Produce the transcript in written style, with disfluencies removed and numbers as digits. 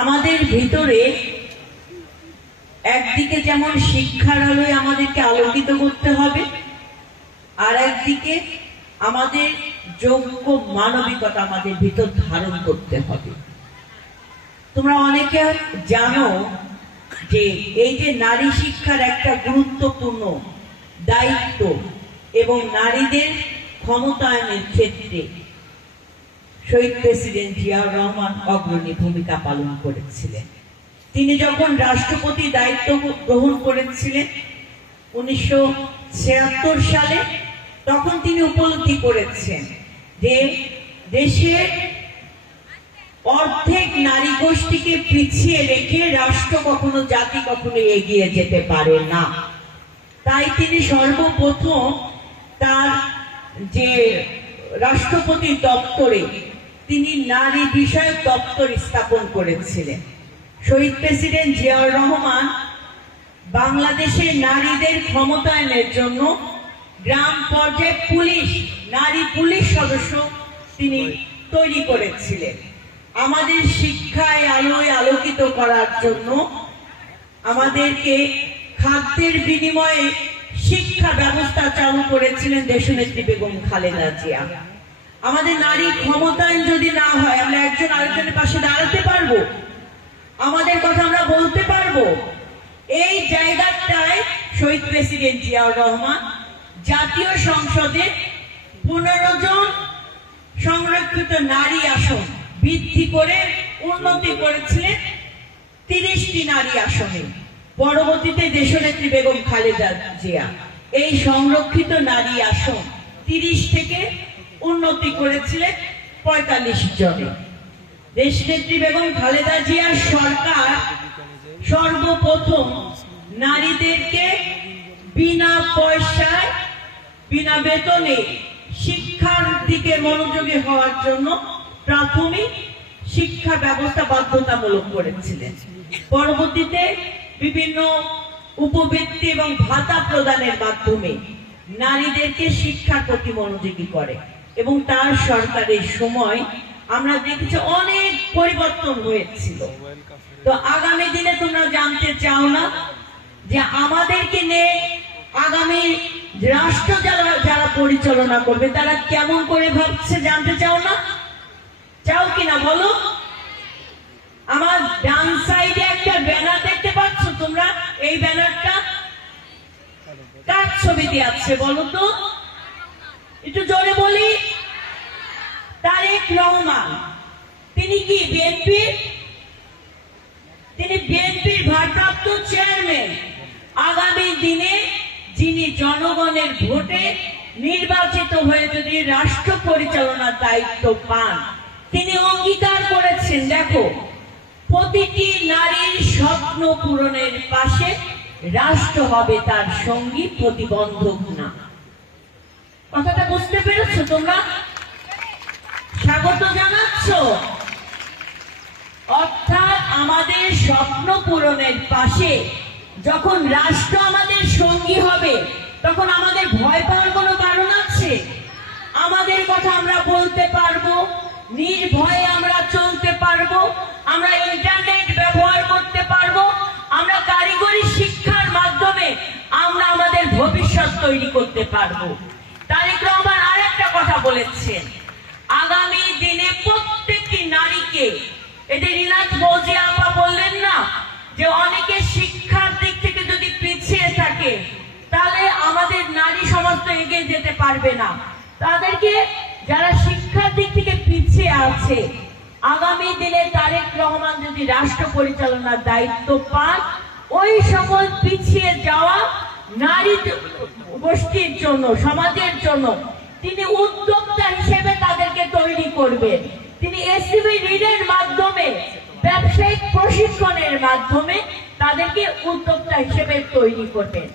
আমাদের ভিতরে একদিকে যেমন শিক্ষার আলোয় আমাদেরকে আলোকিত করতে হবে, আর একদিকে আমাদের যোগ্য মানবিকতা আমাদের ভিতর ধারণ করতে হবে। তোমরা অনেকে জানো যে এই যে নারী শিক্ষার একটা গুরুত্বপূর্ণ দায়িত্ব এবং নারীদের ক্ষমতায়নের ক্ষেত্রে শহীদ প্রেসিডেন্ট জিয়াউর রহমান অগ্রণী ভূমিকা পালন করেছিলেন। তিনি যখন রাষ্ট্রপতি দায়িত্ব গ্রহণ করেছিলেন 1976 সালে, তখন তিনি উপলব্ধি করেছেন যে দেশের অর্ধেক নারী গোষ্ঠীকে পিছিয়ে রেখে রাষ্ট্র কখনো, জাতি কখনো এগিয়ে যেতে পারে না। তাই তিনি সর্বপ্রথম তার যে রাষ্ট্রপতি দপ্তরে তিনি নারী বিষয়ক দপ্তর স্থাপন করেছিলেন। শহীদ প্রেসিডেন্ট জিয়াউর রহমান বাংলাদেশের নারীদের ক্ষমতায়নের জন্য গ্রাম পর্যায়ে নারী পুলিশ সদস্য তিনি তৈরি করেছিলেন। আমাদের শিক্ষায় আলোয় আলোকিত করার জন্য আমাদেরকে খাদ্যের বিনিময়ে শিক্ষা ব্যবস্থা চালু করেছিলেন দেশনেত্রী বেগম খালেদা জিয়া। আমাদের নারী ক্ষমতায়ন যদি না হয়, আমরা একজন আরেকজনের পাশে দাঁড়াতে পারবো, আমাদের কথা আমরা বলতে পারবো? এই জায়গাটায় শহীদ প্রেসিডেন্ট জিয়াউর রহমান জাতীয় সংসদে 15 জন সংরক্ষিত নারী আসন বৃদ্ধি করে উন্নতি করেছিলেন 30টি নারী আসনে। পরবর্তীতে দেশনেত্রী বেগম খালেদা জিয়া এই সংরক্ষিত নারী আসন 30 থেকে উন্নতি করেছিলেন 45 জনে। দেশনেত্রী বেগম খালেদা জিয়ার সরকার সর্বপ্রথম নারীদেরকে বিনা পয়সায়, বিনা বেতনে শিক্ষার দিকে মনোযোগী হওয়ার জন্য প্রাথমিক শিক্ষা ব্যবস্থা বাধ্যতামূলক করেছিলেন। পরবর্তীতে বিভিন্ন উপবৃত্তি এবং ভাতা প্রদানের মাধ্যমে নারীদেরকে শিক্ষার প্রতি মনোযোগী করে এবং তার সরকারের সময় আমরা দেখেছি অনেক পরিবর্তন হয়েছিল। তো আগামী দিনে তোমরা জানতে চাও না যে আমাদেরকে নিয়ে আগামী রাষ্ট্র যারা পরিচালনা করবে তারা কেমন করে ভাবছে, জানতে চাও না? চাও কিনা বলো? আমার ডান সাইডে একটা ব্যানার দেখতে পাচ্ছ তোমরা? এই ব্যানারটা কার ছবিতে আছে বলো তো? একটু জোরে বলি। তারেক রহমান। তিনি কি বিএনপির? তিনি বিএনপির ভারপ্রাপ্ত চেয়ারম্যান। আগামী দিনে যিনি জনগণের ভোটে নির্বাচিত হয়ে যদি রাষ্ট্র পরিচালনার দায়িত্ব পান, তিনি অঙ্গীকার করেছেন, দেখো, প্রতিটি নারীর স্বপ্ন পূরণের পাশে রাষ্ট্র হবে তার সঙ্গী, প্রতিবন্ধক না। কথাটা বুঝতে পেরেছো তোমরা? স্বাগত জানাচ্ছ? অর্থাৎ আমাদের স্বপ্ন পূরণের পাশে যখন রাষ্ট্র আমাদের সঙ্গী হবে, তখন আমাদের ভয় পাওয়ার কোনো কারণ আছে? আমাদের কথা আমরা বলতে পারবো, নির্ভয়ে আমরা চলতে পারবো, আমরা ইন্টারনেট ব্যবহার করতে পারবো, আমরা কারিগরি শিক্ষার মাধ্যমে আমরা আমাদের ভবিষ্যৎ তৈরি করতে পারবো। তারেক রহমান আরেকটা কথা বলেছেন, আগামী দিনে প্রত্যেকটি নারীকে, এদের রিনাত মৌজি আপা বললেন না যে অনেকে শিক্ষার দিক থেকে যদি পিছিয়ে থাকে তাহলে আমাদের নারী সমাজ তো এগিয়ে যেতে পারবে না। তাদেরকে, যারা শিক্ষার দিক থেকে পিছিয়ে আছে, আগামী দিনে তারেক রহমান যদি রাষ্ট্র পরিচালনার দায়িত্ব পান, ওই সকল পিছিয়ে যাওয়া নারী গোষ্ঠীর জন্য, সমাজের জন্য তিনি উদ্যোক্তা হিসেবে তাদেরকে তৈরি করবেন। তিনি এসসিবি ঋণের মাধ্যমে, ব্যবসায়িক প্রশিক্ষণের মাধ্যমে তাদেরকে উদ্যোক্তা হিসেবে তৈরি করবেন।